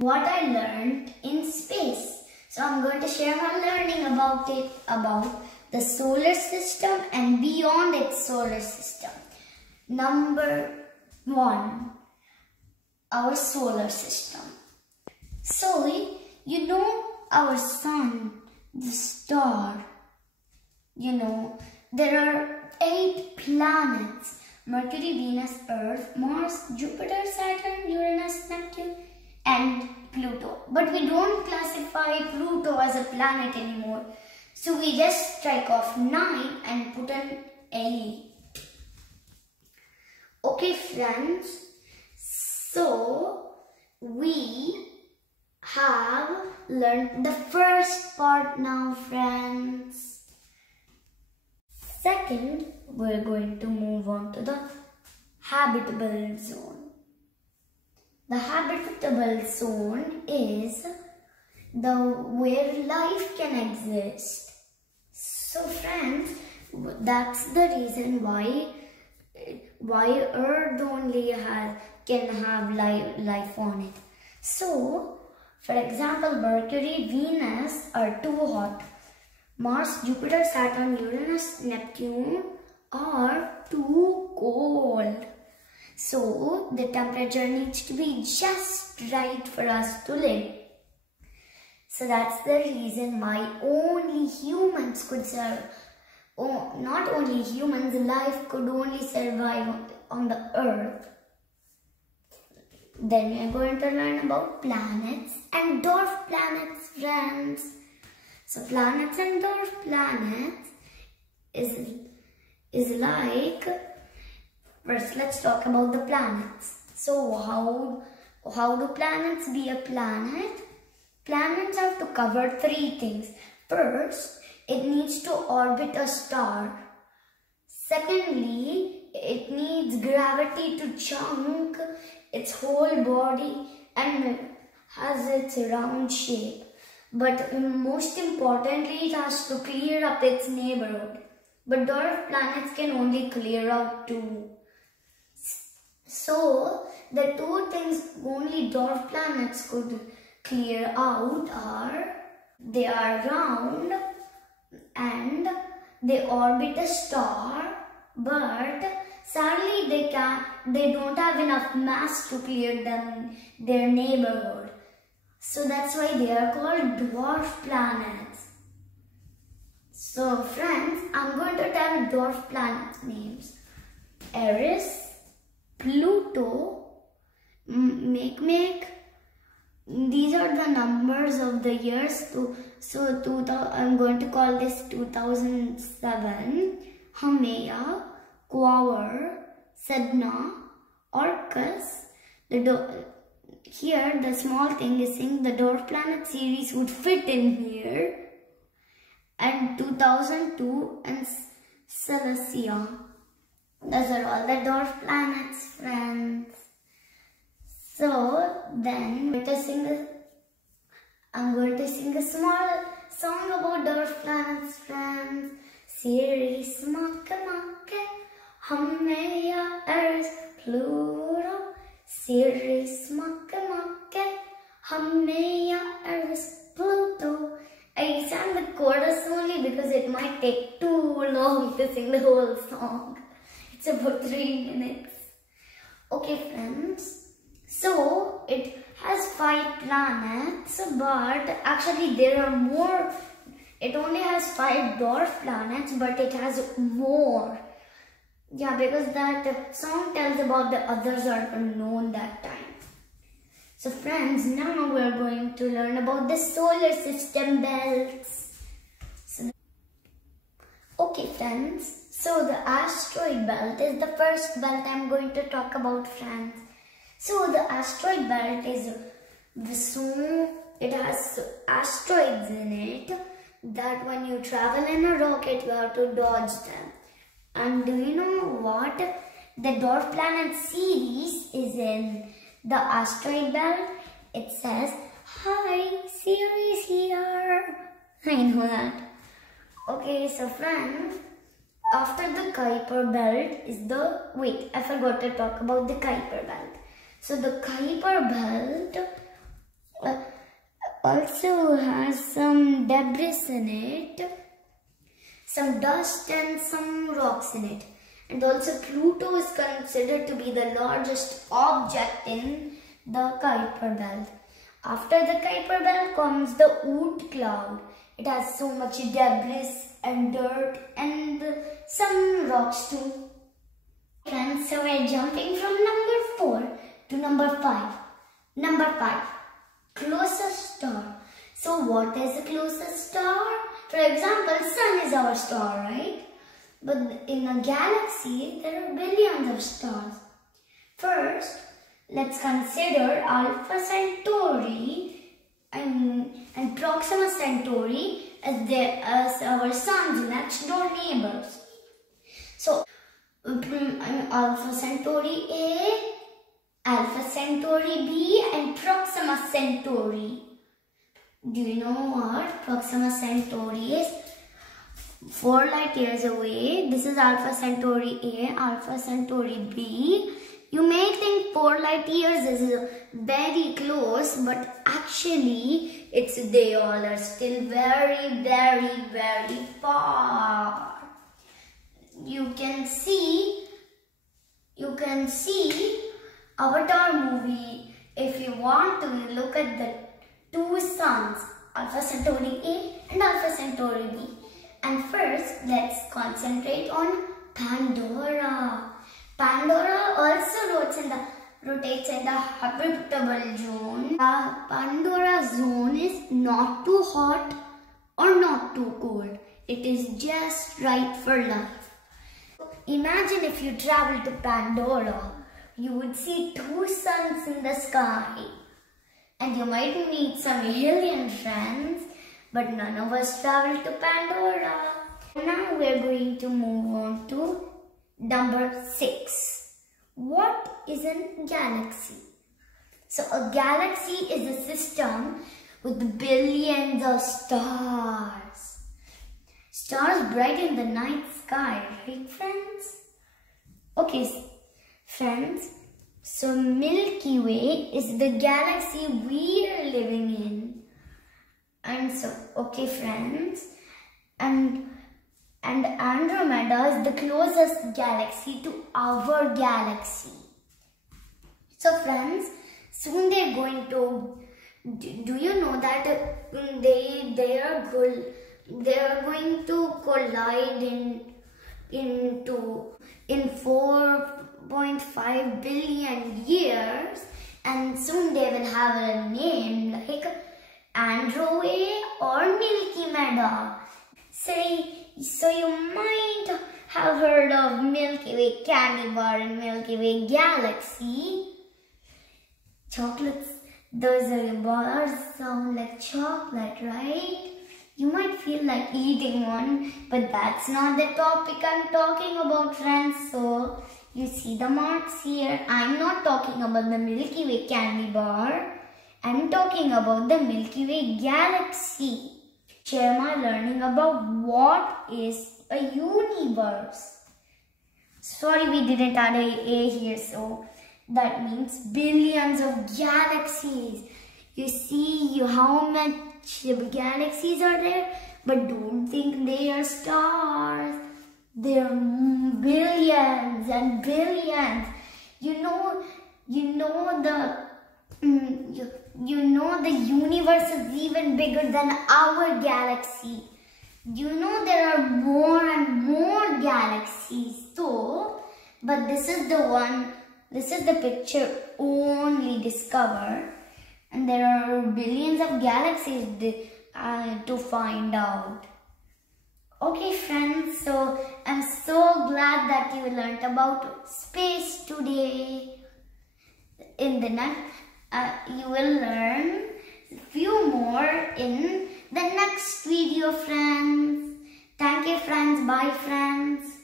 what I learned in space. So I'm going to share my learning about the solar system and beyond its solar system. Number 1, our solar system. So, you know our sun, the star, there are 8 planets: Mercury, Venus, Earth, Mars, Jupiter, Saturn, Uranus, Neptune, and Pluto. But we don't classify Pluto as a planet anymore. So we just strike off 9 and put an 8. Okay friends, so we have learned the first part now friends. Second, we're going to move on to the habitable zone. The habitable zone is where life can exist. So friends, that's the reason why Earth only can have life on it. So, for example, Mercury, Venus are too hot. Mars, Jupiter, Saturn, Uranus, Neptune are too cold. So, the temperature needs to be just right for us to live. So, that's the reason why only humans could survive. Oh, not only humans, life could only survive on the Earth. Then we are going to learn about planets and dwarf planets, friends. So planets and dwarf planets is like, first let's talk about the planets. So how do planets be a planet? Planets have to cover 3 things. First, it needs to orbit a star. Secondly, it needs gravity to chunk its whole body and has its round shape. But most importantly, it has to clear up its neighborhood. But dwarf planets can only clear out 2. So, the 2 things only dwarf planets could clear out are, they are round and they orbit a star, but sadly they don't have enough mass to clear their neighborhood. So that's why they are called dwarf planets. So friends, I'm going to tell dwarf planets names: Eris, Pluto, Makemake. These are the numbers of the years. I'm going to call this 2007. Haumea, Quaoar, Sedna, Orcus. Here the small thing is saying the dwarf planet series would fit in here. And 2002 and Celestia. Those are all the dwarf planets, friends. So then I'm going to sing a small song about dwarf planets, friends. Ceres, Makemake, Haumea, Eris, Pluto. Ceres, Makemake, Haumea, Eris, Pluto. I sang the chorus only because it might take too long to sing the whole song. It's about 3 minutes. Okay friends. So, it has 5 planets, but actually there are more. It only has 5 dwarf planets, but it has more. Yeah, because that song tells about the others are unknown that time. So friends, now we're going to learn about the solar system belts. Okay friends, so the asteroid belt is the first belt I'm going to talk about, friends. So the asteroid belt is it has asteroids in it that when you travel in a rocket you have to dodge them. And do you know what? The dwarf planet series is in the asteroid belt. It says, "Hi, Ceres here." I know that. Okay, so friends, after the Kuiper belt is I forgot to talk about the Kuiper belt. So the Kuiper belt uh, also has some debris in it, some dust and some rocks in it. And also Pluto is considered to be the largest object in the Kuiper belt. After the Kuiper belt comes the Oort cloud. It has so much debris and dirt and some rocks too. Friends, so we're jumping from number 4 to number 5. Number 5, closest star. So what is the closest star? For example, Sun is our star, right? But in a galaxy, there are billions of stars. First, let's consider Alpha Centauri and Proxima Centauri as our Sun's next door neighbors. So, Alpha Centauri A, Alpha Centauri B and Proxima Centauri. Do you know what Proxima Centauri is? 4 light years away. This is Alpha Centauri A, Alpha Centauri B. You may think 4 light years is very close, but actually they all are still very, very, very far. You can see Avatar movie. If you want to look at the 2 suns, Alpha Centauri A and Alpha Centauri B. And first, let's concentrate on Pandora. Pandora also rotates in the habitable zone. The Pandora zone is not too hot or not too cold. It is just right for life. Imagine if you travel to Pandora, you would see 2 suns in the sky. And you might meet some alien friends, but none of us traveled to Pandora. Now we're going to move on to number 6. What is a galaxy? So a galaxy is a system with billions of stars. Stars brighten the night sky, right friends? Okay, friends. So Milky Way is the galaxy we are living in. And so, okay friends, and Andromeda is the closest galaxy to our galaxy. So friends, soon they're going to, do you know that they are going to collide in 4.5 billion years, and soon they will have a name like Andromeda or Milky Meadow. So you might have heard of Milky Way candy bar and Milky Way galaxy. Chocolates, those bars sound like chocolate, right? You might feel like eating one, but that's not the topic I'm talking about, friends. So you see the marks here. I'm not talking about the Milky Way candy bar. I'm talking about the Milky Way galaxy. Share my learning about what is a universe. Sorry, we didn't add a here, so that means billions of galaxies. You see how much galaxies are there, but don't think they are stars. There are billions and billions. You know the universe is even bigger than our galaxy. You know there are more and more galaxies. So, but this is the picture only discovered, and there are billions of galaxies to find out. Okay friends, so I'm so glad that you learned about space today. In the next, you will learn few more in the next video, friends. Thank you friends. Bye friends.